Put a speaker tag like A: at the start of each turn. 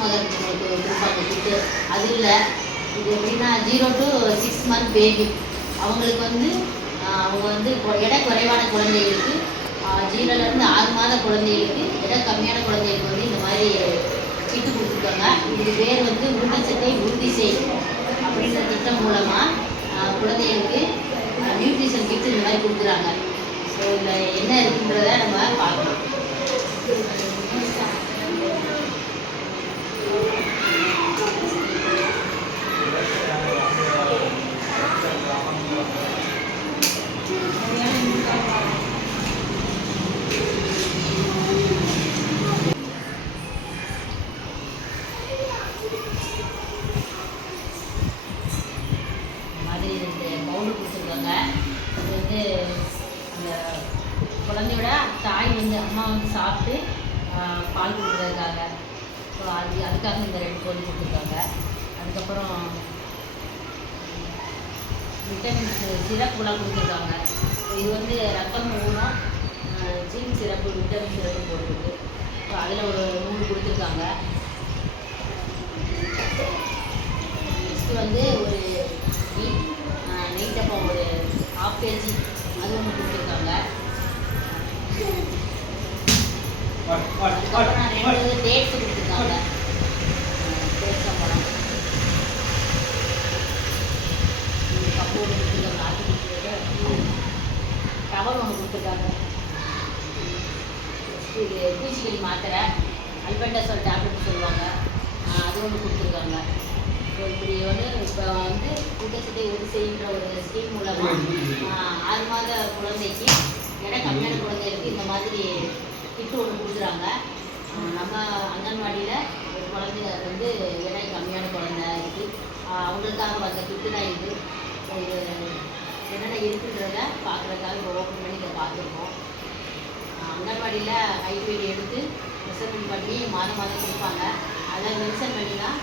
A: மாதமாக இருக்கிறவங்களுக்கு கொடுப்பாங்க கிட்டு அது இல்லை இது எப்படின்னா zero to six month baby அவங்களுக்கு வந்து அவங்க வந்து எடை குறைவான குழந்தைகளுக்கு ஜீரோலேருந்து ஆறு மாத குழந்தைகளுக்கு எடை கம்மியான குழந்தைகளுக்கு வந்து இந்த மாதிரி கிட்டு கொடுத்துருக்காங்க இதுக்கு பேர் வந்து ஊட்டச்சத்தை உறுதி செய் அப்படின்ற திட்டம் மூலமாக குழந்தைகளுக்கு நியூட்ரிஷன் கிட்ஸ் இந்த மாதிரி கொடுக்குறாங்க ஸோ இதில் என்ன இருக்குன்றத நம்ம பார்க்கணும் இந்த மாதிரி ரெண்டு பவுல் கொடுத்துருக்காங்க வந்து அந்த குழந்தையோட தாய் வந்து அம்மா வந்து சாப்பிட்டு பால் கொடுக்குறதுக்காக. ஸோ அது அதுக்காக இந்த ரெண்டு கோழி கொடுத்துருக்காங்க. அதுக்கப்புறம் விட்டமின்ஸ் சிரப்புலாம் கொடுத்துருக்காங்க. இது வந்து ரத்தம் ஊனம் ஜீன் சிரப்பு விட்டமின் சிரப்பு போட்டிருக்கு ஸோ அதில் ஒரு நூறு கொடுத்துருக்காங்க. நெக்ஸ்ட் வந்து ஒரு நெய் ஆஹ் நெய் ஒரு ஹாஃப் கேஜி அது ஒன்று கொடுத்துருக்காங்க. அதுக்கப்புறம் நான் ரெண்டு டேட்ஸ் கொடுத்துருக்காங்க. பேரிச்சம்பழம் இந்த கொடுத்துருக்காங்க. ஆட்டு கொடுத்துருக்காங்க டவர் ஒன்று கொடுத்துருக்காங்க இது பூச்சிக்கடி மாத்திரை அல்பெண்டசோல் டேப்லெட் சொல்லுவாங்க. அது ஒன்று கொடுத்துருக்காங்க. ஸோ இப்படி வந்து இப்போ வந்து ஊட்டச்சத்தை உறுதி செய்கின்ற ஒரு ஸ்கீம் மூலமாக ஆறு மாத குழந்தைக்கு எடை கம்மியான குழந்தைகளுக்கு இந்த மாதிரி கிட்டு ஒன்று கொடுக்குறாங்க. நம்ம அங்கன்வாடியில் ஒரு குழந்தை வந்து எடை கம்மியான குழந்தை இருக்குது அவங்களுக்காக வந்த கிட்டு தான் இது. என்னென்ன இருக்குன்றத பார்க்குறதுக்காக இப்போ ஓப்பன் பண்ணி இதை பார்த்துருக்கோம். அங்கன்வாடியில் ஹைட் வெயிட் எடுத்து மெஷர்மெண்ட் பண்ணி மாதம் மாதம் கொடுப்பாங்க. அதை மென்ஷன் பண்ணி தான்